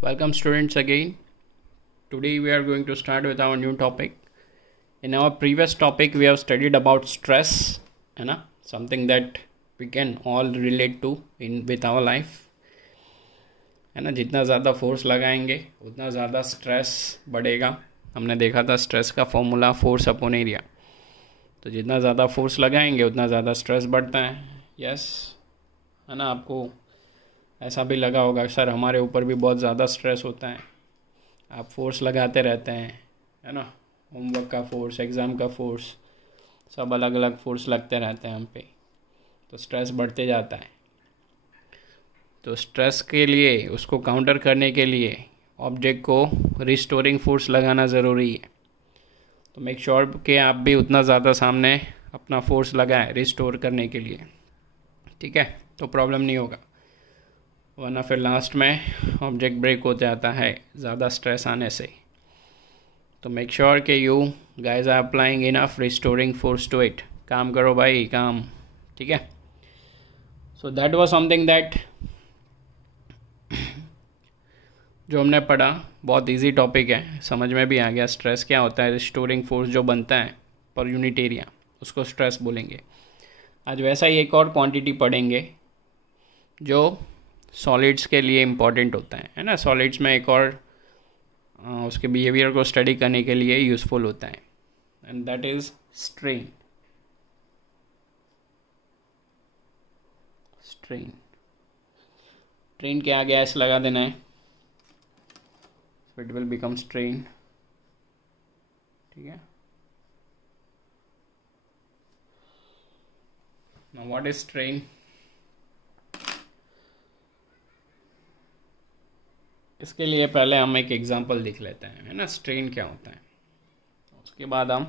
Welcome students again. Today we are going to start with our new topic. In our previous topic we have studied about stress, something that we can all relate to in with our life. है ना, जितना ज़्यादा force लगाएंगे उतना ज़्यादा stress बढ़ेगा. हमने देखा था स्ट्रेस का फॉर्मूला फोर्स अपॉन एरिया. तो जितना ज़्यादा फोर्स लगाएंगे उतना ज़्यादा स्ट्रेस बढ़ता है. यस, है ना. आपको ऐसा भी लगा होगा सर हमारे ऊपर भी बहुत ज़्यादा स्ट्रेस होता है. आप फोर्स लगाते रहते हैं, है ना. होमवर्क का फोर्स, एग्ज़ाम का फोर्स, सब अलग अलग फोर्स लगते रहते हैं हम पे, तो स्ट्रेस बढ़ते जाता है. तो स्ट्रेस के लिए, उसको काउंटर करने के लिए ऑब्जेक्ट को रिस्टोरिंग फोर्स लगाना ज़रूरी है. तो मेक श्योर कि आप भी उतना ज़्यादा सामने अपना फोर्स लगाएं रिस्टोर करने के लिए. ठीक है, तो प्रॉब्लम नहीं होगा. वरना फिर लास्ट में ऑब्जेक्ट ब्रेक हो जाता है ज़्यादा स्ट्रेस आने से. तो मेक श्योर कि you guys are applying enough restoring force to it. काम करो भाई, काम. ठीक है. So that was something that जो हमने पढ़ा. बहुत इजी टॉपिक है, समझ में भी आ गया स्ट्रेस क्या होता है. रिस्टोरिंग फोर्स जो बनता है पर यूनिट एरिया, उसको स्ट्रेस बोलेंगे. आज वैसा ही एक और क्वांटिटी पढ़ेंगे जो सॉलिड्स के लिए इम्पॉर्टेंट होता है ना. सॉलिड्स में एक और उसके बिहेवियर को स्टडी करने के लिए यूज़फुल होता है, and that is strain. Train के आगे एस लगा देना है, इट विल बिकम स्ट्रेन. ठीक है. Now what is strain? इसके लिए पहले हम एक एग्जांपल लिख लेते हैं, है ना. स्ट्रेन क्या होता है, उसके बाद हम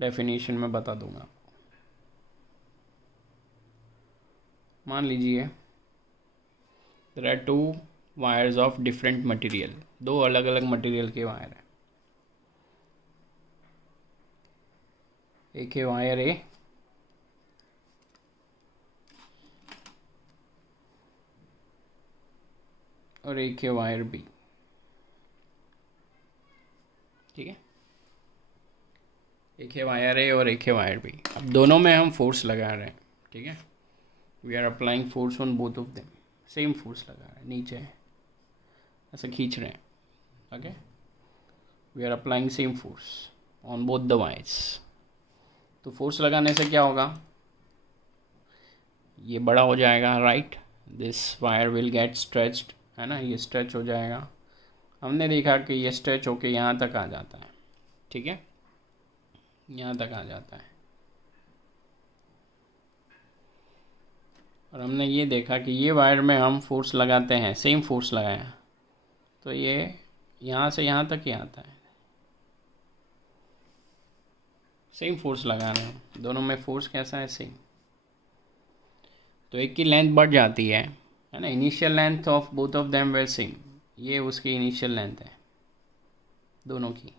डेफिनेशन में बता दूंगा. मान लीजिए there are two wires of different material. दो अलग अलग मटेरियल के वायर हैं. एक है वायर ए और एक है वायर बी. ठीक है. एक है वायर ए और एक है वायर बी. अब दोनों में हम फोर्स लगा रहे हैं. ठीक है. We are applying force on both of them. Same force लगा रहे हैं, नीचे ऐसे खींच रहे हैं. Okay. We are applying same force on both the wires. तो फोर्स लगाने से क्या होगा, ये बड़ा हो जाएगा. Right, this wire will get stretched, है ना. ये स्ट्रेच हो जाएगा. हमने देखा कि ये स्ट्रेच होके यहाँ तक आ जाता है. ठीक है, यहाँ तक आ जाता है. और हमने ये देखा कि ये वायर में हम फोर्स लगाते हैं, सेम फोर्स लगाया, तो ये यहाँ से यहाँ तक ही आता है. सेम फोर्स लगा रहे हैं, दोनों में फोर्स कैसा है, सेम. तो एक की लेंथ बढ़ जाती है ना. Initial length of both of them were same. ये उसकी इनिशियल लेंथ है दोनों की,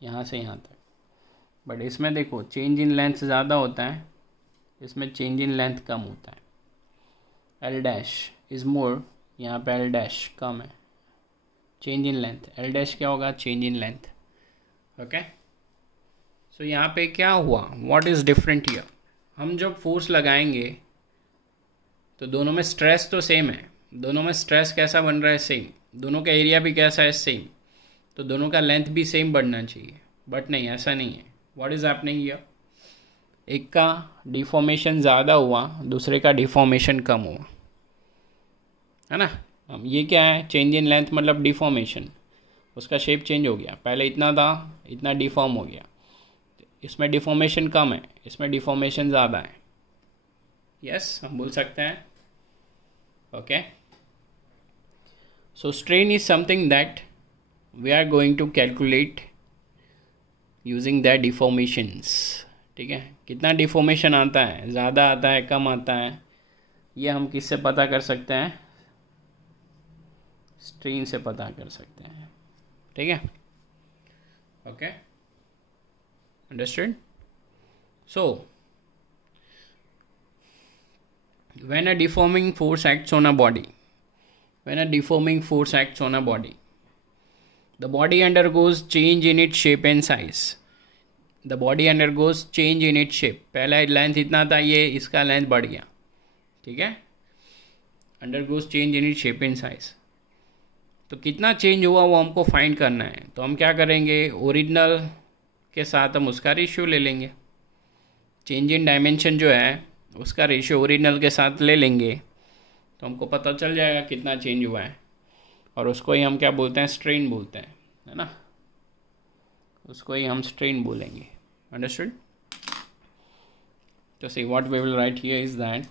यहाँ से यहाँ तक. बट इसमें देखो चेंज इन लेंथ ज़्यादा होता है, इसमें चेंज इन लेंथ कम होता है. एल डैश इज़ मोर, यहाँ पे एल डैश कम है. Change in length, L dash क्या होगा, चेंज इन लेंथ. ओके. सो यहाँ पे क्या हुआ, व्हाट इज़ डिफरेंट हियर. हम जब फोर्स लगाएंगे तो दोनों में स्ट्रेस तो सेम है. दोनों में स्ट्रेस कैसा बन रहा है, सेम. दोनों का एरिया भी कैसा है, सेम. तो दोनों का लेंथ भी सेम बढ़ना चाहिए. बट नहीं, ऐसा नहीं है. व्हाट इज़ हैपनिंग हियर, एक का डिफॉर्मेशन ज़्यादा हुआ, दूसरे का डिफॉर्मेशन कम हुआ, है ना. हम ये क्या है, चेंज इन लेंथ मतलब डिफॉर्मेशन. उसका शेप चेंज हो गया, पहले इतना था, इतना डिफॉर्म हो गया. इसमें डिफॉर्मेशन कम है, इसमें डिफॉर्मेशन ज़्यादा है. यस, हम बोल सकते हैं. Okay. So strain is something that we are going to calculate using that deformations. ठीक है. कितना डिफॉर्मेशन आता है, ज़्यादा आता है, कम आता है, ये हम किससे पता कर सकते हैं, स्ट्रेन से पता कर सकते हैं. ठीक है. Okay, understood. So when a deforming force acts on a body, when a deforming force acts on a body, the body undergoes change in its shape and size. The body undergoes change in its shape. पहला length इतना था, ये इसका length बढ़ गया, ठीक है. Undergoes change in it shape and size. तो कितना चेंज हुआ वो हमको फाइंड करना है. तो हम क्या करेंगे, ओरिजिनल के साथ हम उसका रेशियो ले लेंगे. चेंज इन डायमेंशन जो है उसका रेशियो ओरिजिनल के साथ ले लेंगे तो हमको पता चल जाएगा कितना चेंज हुआ है. और उसको ही हम क्या बोलते हैं, स्ट्रेन बोलते हैं, है ना. उसको ही हम स्ट्रेन बोलेंगे. अंडरस्टूड. तो see what we will write here is that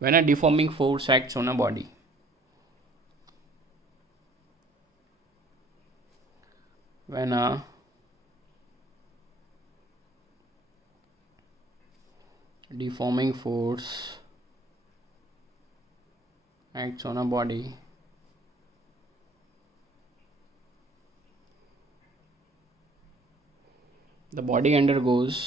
when a deforming force acts on a body, when a deforming force acts on a body, the body undergoes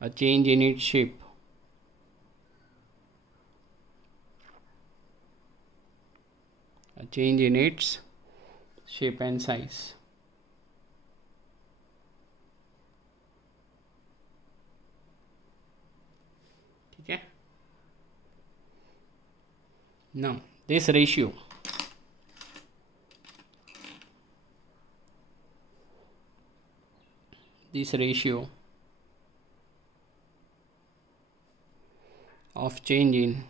a change in its shape. A change in its shape and size. ठीक है. Now this ratio of change in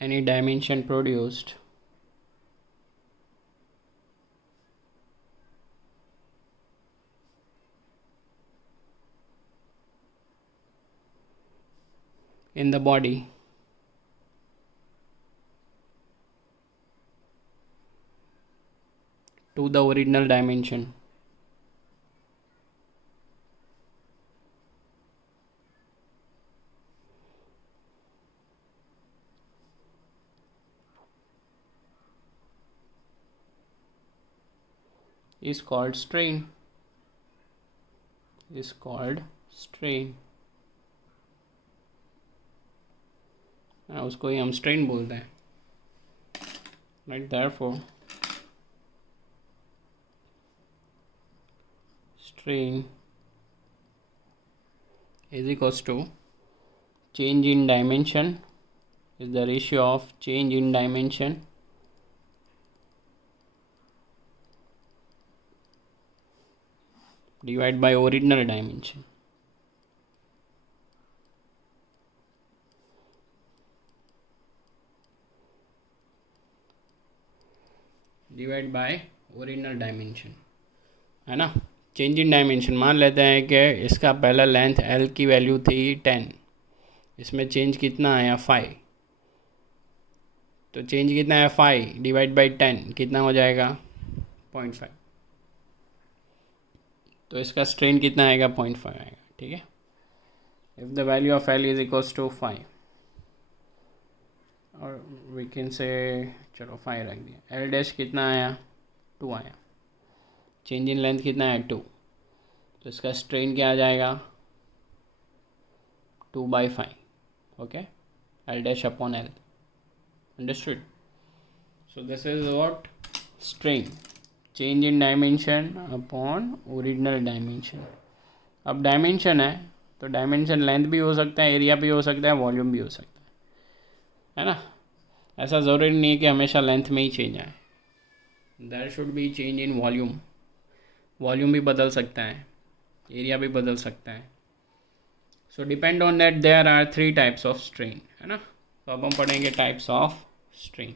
any dimension produced in the body to the original dimension is called strain. उसको ही हम strain बोलते हैं. Right. Therefore strain is equals to change in dimension is the ratio of change in dimension divided by original dimension. Divided by original dimension, है ना. Change in dimension मान लेते हैं कि इसका पहला लेंथ L की वैल्यू थी 10, इसमें चेंज कितना आया 5. तो चेंज कितना है 5 डिवाइड बाई 10 कितना हो जाएगा 0.5. तो इसका स्ट्रेन कितना आएगा 0.5 आएगा. ठीक है. If the value of L is equals to 5 और वी कैन से चलो 5 रख दिया. L डैश कितना आया 2 आया. चेंज इन लेंथ कितना है 2. तो इसका स्ट्रेन क्या आ जाएगा 2/5. Okay. L dash upon L. Understood. So this is what strain. Change in dimension upon original dimension. अब डायमेंशन है तो डायमेंशन लेंथ भी हो सकता है, एरिया भी हो सकता है, वॉल्यूम भी हो सकता है ना. ऐसा ज़रूरी नहीं है कि हमेशा लेंथ में ही चेंज आए. There should be change in volume. Volume भी बदल सकता है, एरिया भी बदल सकता है. So depend on that there are 3 types of strain, है ना. तो अब हम पढ़ेंगे टाइप्स ऑफ स्ट्रेन.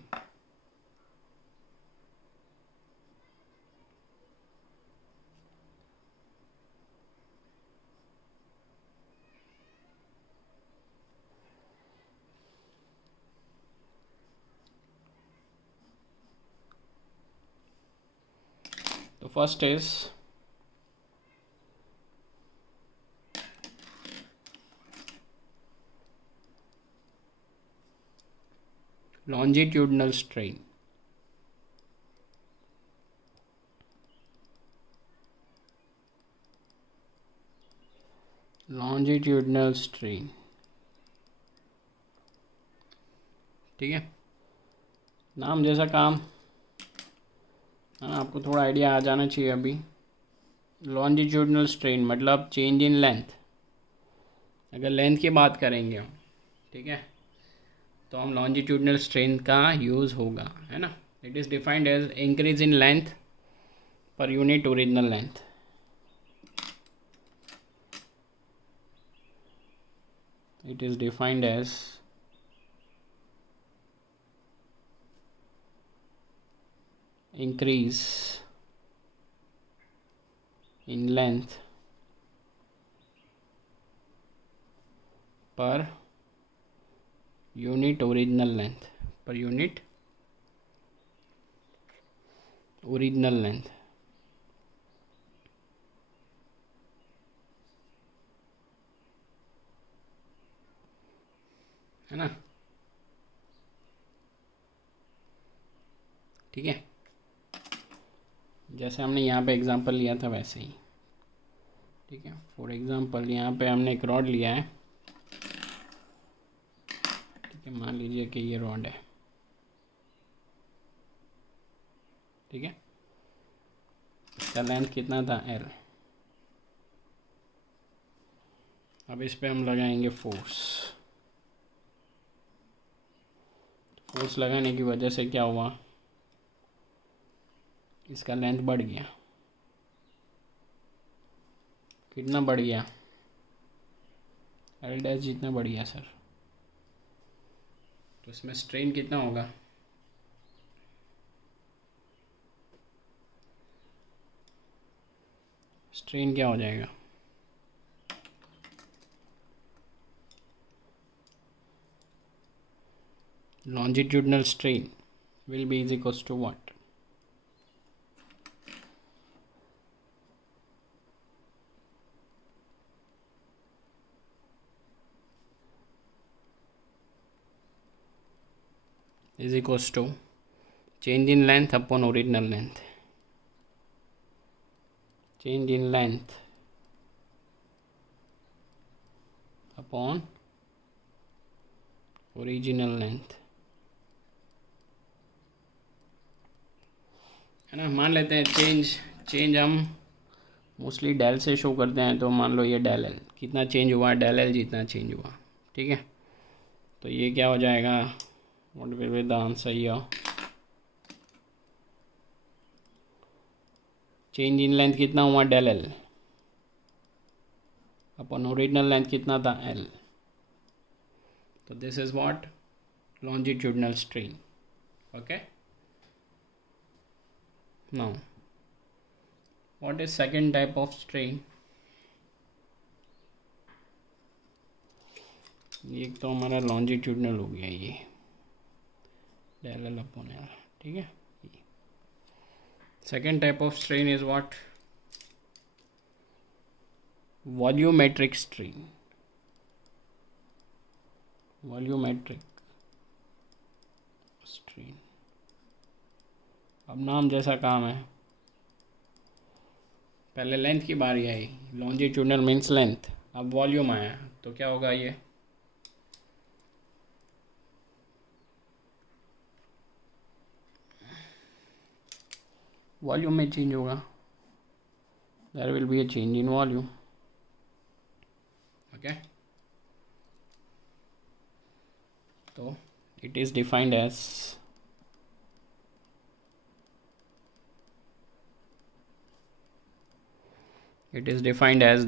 तो first is longitudinal strain. Longitudinal strain, ठीक है, नाम जैसा काम है ना, आपको थोड़ा आइडिया आ जाना चाहिए अभी। लॉन्जिट्यूडनल स्ट्रेन मतलब चेंज इन लेंथ। अगर लेंथ की बात करेंगे हम, ठीक है, तो हम लॉन्जिट्यूडनल स्ट्रेन का यूज़ होगा, है ना। It is defined as increase in length per unit original length. It is defined as increase in length per unit original length, per unit original length, है ना, ठीक है। जैसे हमने यहाँ पे एग्जांपल लिया था वैसे ही, ठीक है। फॉर एग्जांपल यहाँ पे हमने एक रॉड लिया है, ठीक है, मान लीजिए कि ये रॉड है, ठीक है, इसका लेंथ कितना था L। अब इस पे हम लगाएंगे फोर्स। फोर्स लगाने की वजह से क्या हुआ, इसका लेंथ बढ़ गया। कितना बढ़ गया, L डैश जितना बढ़ गया सर। तो इसमें स्ट्रेन कितना होगा, स्ट्रेन क्या हो जाएगा, longitudinal strain will be is equals to what, is equals to change in length upon original length, change in length upon original length, है ना। मान लेते हैं चेंज हम मोस्टली डेल से शो करते हैं, तो मान लो ये डेल एल कितना चेंज हुआ, डेल एल जितना चेंज हुआ, ठीक है। तो ये क्या हो जाएगा, what will be the answer here, change in length कितना हुआ del L upon original length कितना था एल। तो this is what longitudinal strain, okay। Now what is second type of strain, ये तो हमारा लॉन्जिट्यूडनल हो गया, ये डेल एल अपॉन एल, ठीक है। Second type of strain is what, volumetric strain, volumetric strain. अब नाम जैसा काम है, पहले लेंथ की बारी आई, लॉन्जिट्यूडनल मीन्स लेंथ, अब वॉल्यूम आया, तो क्या होगा, ये वॉल्यूम में चेंज होगा, there will be a change in volume, okay. तो it is defined as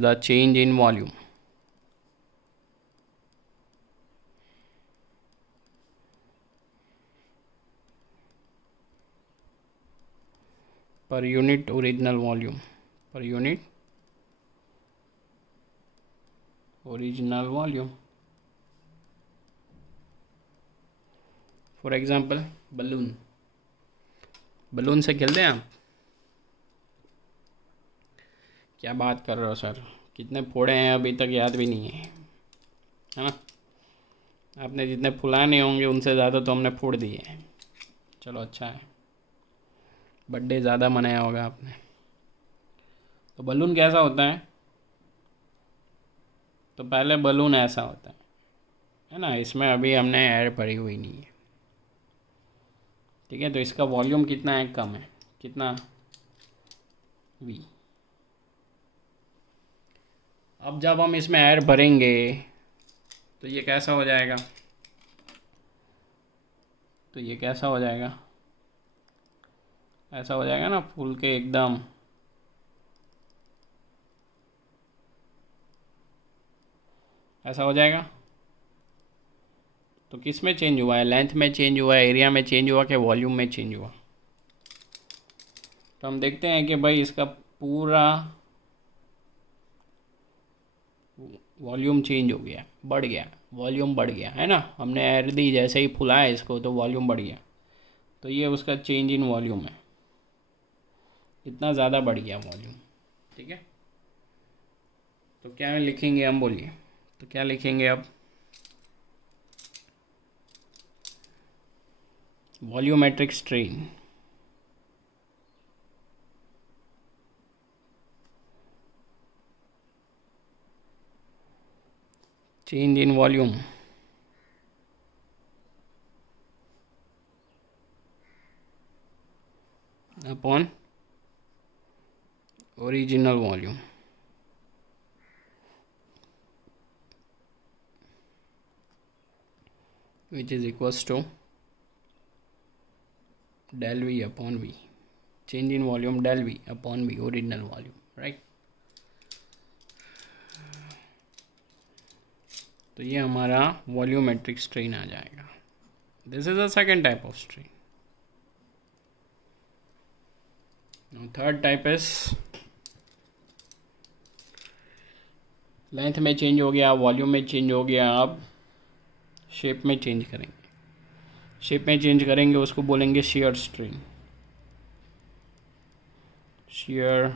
the change in volume per unit original volume, per unit original volume। For example balloon से खेलते हैं आप, क्या बात कर रहे हो सर, कितने फोड़े हैं अभी तक याद भी नहीं है ना। आपने जितने फुलाने होंगे उनसे ज़्यादा तो हमने फोड़ दिए हैं। चलो अच्छा है, बर्थडे ज़्यादा मनाया होगा आपने। तो बलून कैसा होता है? तो पहले बलून ऐसा होता है ना, इसमें अभी हमने एयर भरी हुई नहीं है, ठीक है। तो इसका वॉल्यूम कितना है? कम है। कितना? v। अब जब हम इसमें एयर भरेंगे तो ये कैसा हो जाएगा? तो ये कैसा हो जाएगा? ऐसा हो जाएगा ना, फूल के एकदम। ऐसा हो जाएगा। तो किस में चेंज हुआ है? लेंथ में चेंज हुआ है, एरिया में चेंज हुआ, कि वॉल्यूम में चेंज हुआ? तो हम देखते हैं कि भाई इसका पूरा वॉल्यूम चेंज हो गया, बढ़ गया, वॉल्यूम बढ़ गया, है ना। हमने एयर दी, जैसे ही फुलाया इसको तो वॉल्यूम बढ़ गया। तो ये उसका चेंज इन वॉल्यूम है, इतना ज़्यादा बढ़ गया वॉल्यूम, ठीक है। तो क्या लिखेंगे हम? बोलिए, तो क्या लिखेंगे अब? Volumetric strain. Change in volume upon original volume, which is equals to del v upon v, change in volume del v upon v, original volume, right। तो ये हमारा वॉल्यूमेट्रिक स्ट्रेन आ जाएगा। This is a second type of strain. Now third type is, length में change हो गया, volume में change हो गया, अब शेप में चेंज करेंगे। शेप में चेंज करेंगे, उसको बोलेंगे शियर स्ट्रेन। शियर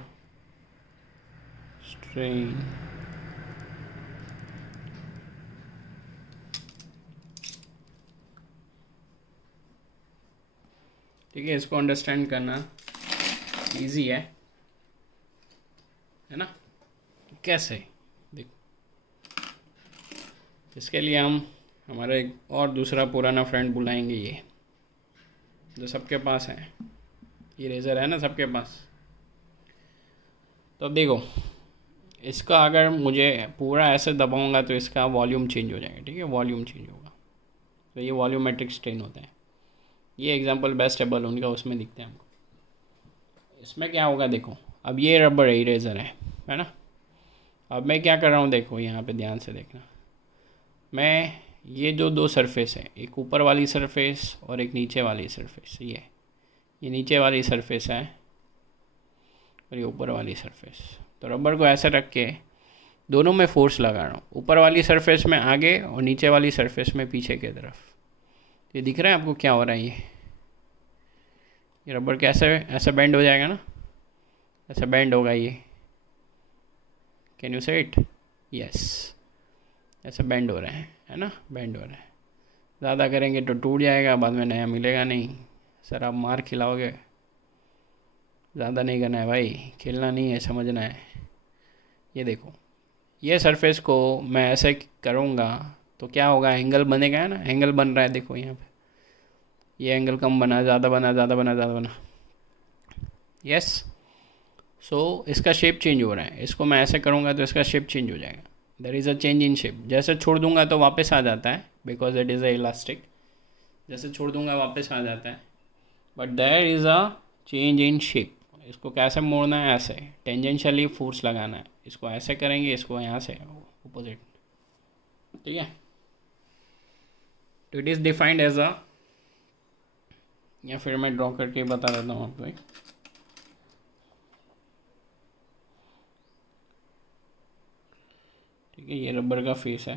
स्ट्रेन, ठीक है। इसको अंडरस्टैंड करना इजी है ना। कैसे? देखो, इसके लिए हम हमारा एक और दूसरा पुराना फ्रेंड बुलाएंगे, ये जो सबके पास है, इरेज़र है ना सबके पास। तो अब देखो, इसका अगर मुझे पूरा ऐसे दबाऊंगा तो इसका वॉल्यूम चेंज हो जाएगा, ठीक है, वॉल्यूम चेंज होगा। तो ये वॉल्यूमेट्रिक स्ट्रेन होता है। ये एग्जांपल बेस्ट है बलून का, उसमें दिखते हैं हमको। इसमें क्या होगा? देखो, अब ये रबर है, इरेज़र है ना। अब मैं क्या कर रहा हूँ? देखो यहाँ पे ध्यान से देखना। मैं ये जो दो सरफेस है, एक ऊपर वाली सरफेस और एक नीचे वाली सरफेस, ये नीचे वाली सरफेस है और ये ऊपर वाली सरफेस। तो रबर को ऐसे रख के दोनों में फोर्स लगा रहा हूँ, ऊपर वाली सरफेस में आगे और नीचे वाली सरफेस में पीछे की तरफ। ये दिख रहा है आपको क्या हो रहा है? ये रबर कैसे ऐसे बेंड हो जाएगा ना, ऐसे बेंड होगा ये। कैन यू से इट? यस, ऐसे बेंड हो रहे हैं, है ना, बेंड हो रहे हैं। ज़्यादा करेंगे तो टूट जाएगा, बाद में नया मिलेगा नहीं। सर आप मार खिलाओगे। ज़्यादा नहीं करना है भाई, खेलना नहीं है, समझना है। ये देखो, ये सरफेस को मैं ऐसे करूँगा तो क्या होगा? एंगल बनेगा, है ना, एंगल बन रहा है। देखो यहाँ पे ये एंगल कम बना, ज़्यादा बना, ज़्यादा बना, ज़्यादा बना। यस। सो इसका शेप चेंज हो रहा है। इसको मैं ऐसे करूँगा तो इसका शेप चेंज हो जाएगा। There is a change in shape. जैसे छोड़ दूंगा तो वापस आ जाता है, because it is a elastic. जैसे छोड़ दूंगा वापस आ जाता है, but there is a change in shape. इसको कैसे मोड़ना है? ऐसे टेंजेंशियली फोर्स लगाना है। इसको ऐसे करेंगे, इसको यहाँ से अपोजिट, ठीक है। तो it is defined as a, या फिर मैं ड्रॉ करके बता देता हूँ आपको। ठीक है, ये रबर का फेस है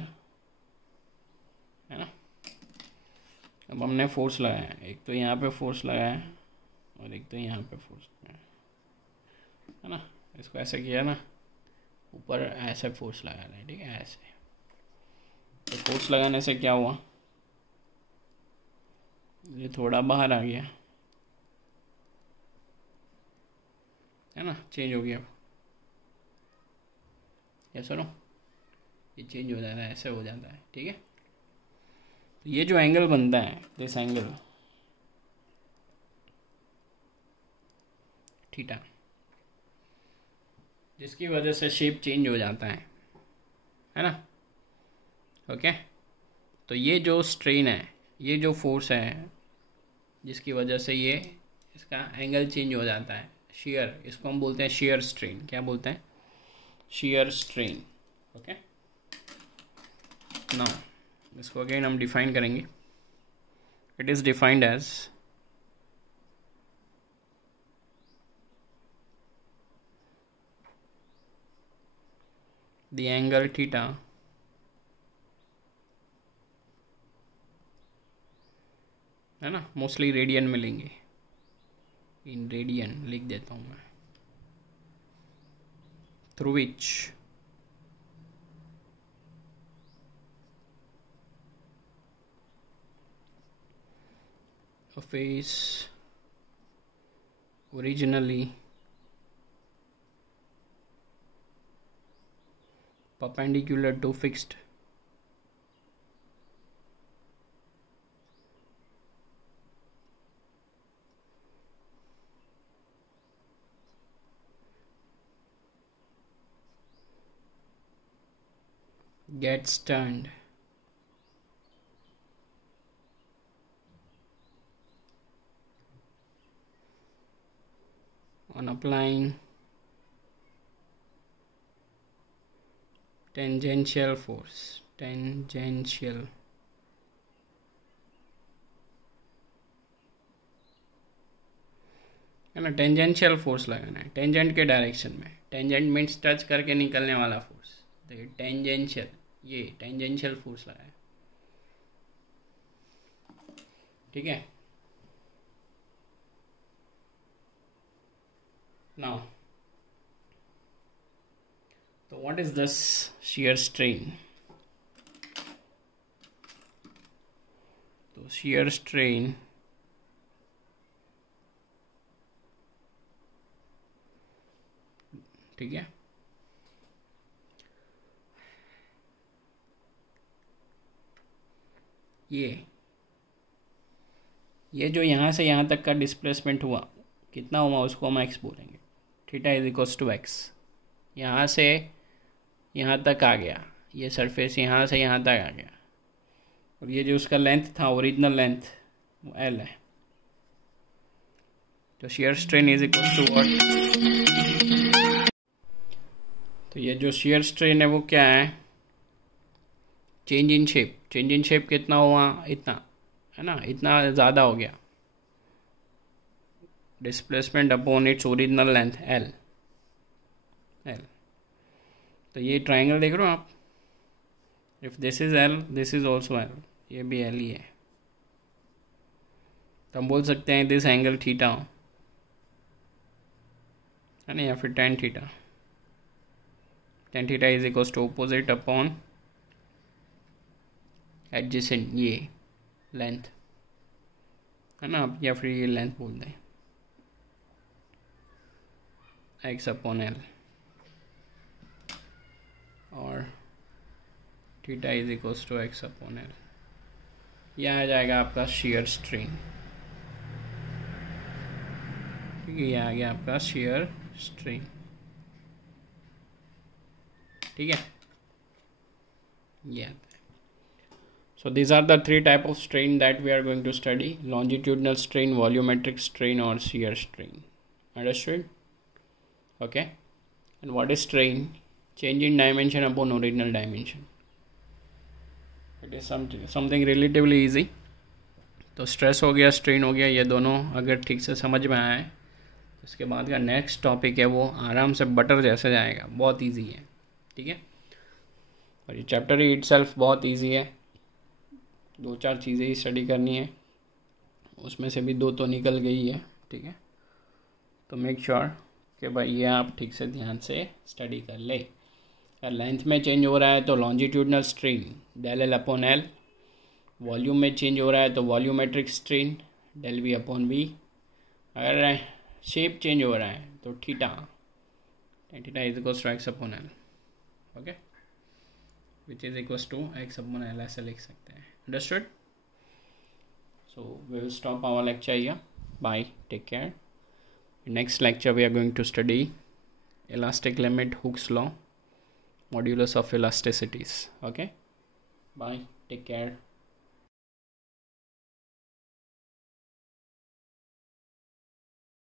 ना। अब हमने फोर्स लगाया, एक तो यहाँ पे फोर्स लगाया और एक तो यहाँ पे फोर्स लगाया, है ना। इसको ऐसे किया ना, ऊपर ऐसे फोर्स लगा रहे हैं, ठीक है, ऐसे। तो फोर्स लगाने से क्या हुआ? ये थोड़ा बाहर आ गया है ना, चेंज हो गया। या सुनो, ये चेंज हो जाता है, ऐसे हो जाता है, ठीक है। तो ये जो एंगल बनता है, दिस एंगल थीटा, जिसकी वजह से शेप चेंज हो जाता है ना, ओके। तो ये जो स्ट्रेन है, ये जो फोर्स है, जिसकी वजह से ये इसका एंगल चेंज हो जाता है, शियर, इसको हम बोलते हैं शियर स्ट्रेन। क्या बोलते हैं? Shear strain, okay. नाउ इसको अगेन हम डिफाइन करेंगे। It is defined as the angle theta है ना, मोस्टली रेडियन में लेंगे, इन रेडियन लिख देता हूँ मैं, through which a face originally perpendicular to fixed gets turned on applying tangential force, tangential है ना, टेंजेंशियल फोर्स लगाना है टेंजेंट के डायरेक्शन में। टेंजेंट मीन्स टच करके निकलने वाला फोर्स, तो ये टेंजेंशियल, ये टेंजेंशियल फोर्स लगाया, ठीक है। नाउ तो what is this shear strain? तो शियर स्ट्रेन ठीक है, ये जो यहाँ से यहाँ तक का डिस्प्लेसमेंट हुआ, कितना हुआ, उसको हम एक्स बोलेंगे। Theta is equals to x. यहाँ से यहाँ तक आ गया, ये सरफेस यहाँ से यहाँ तक आ गया, और ये जो उसका लेंथ था, ओरिजिनल लेंथ, वो एल है। तो shear strain is equals to what? तो ये जो शियर स्ट्रेन है वो क्या है? Change in shape. Change in shape कितना हुआ? इतना, है ना, इतना ज़्यादा हो गया। Displacement upon its original length L. तो ये ट्राइंगल देख रहे हो आप, if this is L, this is also L, ये भी एल ही है। तो हम बोल सकते हैं दिस एंगल थीटा है ना, या फिर tan theta. Tan theta is equals to opposite upon adjacent, ये लेंथ है ना, या फिर ये लेंथ बोल दें, एक्स अपॉन एल, और theta is equals to x upon L. यह आ जाएगा आपका शियर स्ट्रेन, ठीक है, यह आ गया आपका शियर स्ट्रेन, ठीक है, ये। So these are the three type of strain that we are going to study: longitudinal strain, volumetric strain, or shear strain. Understood? Okay. And what is strain? Change in dimension upon original dimension. It is something relatively easy. तो stress हो गया, strain हो गया, ये दोनों अगर ठीक से समझ में आए तो इसके बाद का नेक्स्ट टॉपिक है वो आराम से बटर जैसे जाएगा, बहुत इजी है, ठीक है। और ये चैप्टर ही इटसेल्फ बहुत इजी है, 2-4 चीज़ें ही स्टडी करनी है, उसमें से भी 2 तो निकल गई है, ठीक है। तो मेक श्योर कि भाई ये आप ठीक से ध्यान से स्टडी कर ले। अगर लेंथ में चेंज हो रहा है तो longitudinal strain del L upon L, volume में चेंज हो रहा है तो volumetric strain del v upon v. अगर शेप चेंज हो रहा है तो theta is equals to x upon L. Okay, which is equals to x upon L ऐसे लिख सकते हैं. Understood? So we will stop our lecture here. Bye. Take care. Next lecture we are going to study elastic limit, Hooke's law, modulus of elasticities. Okay. Bye. Take care.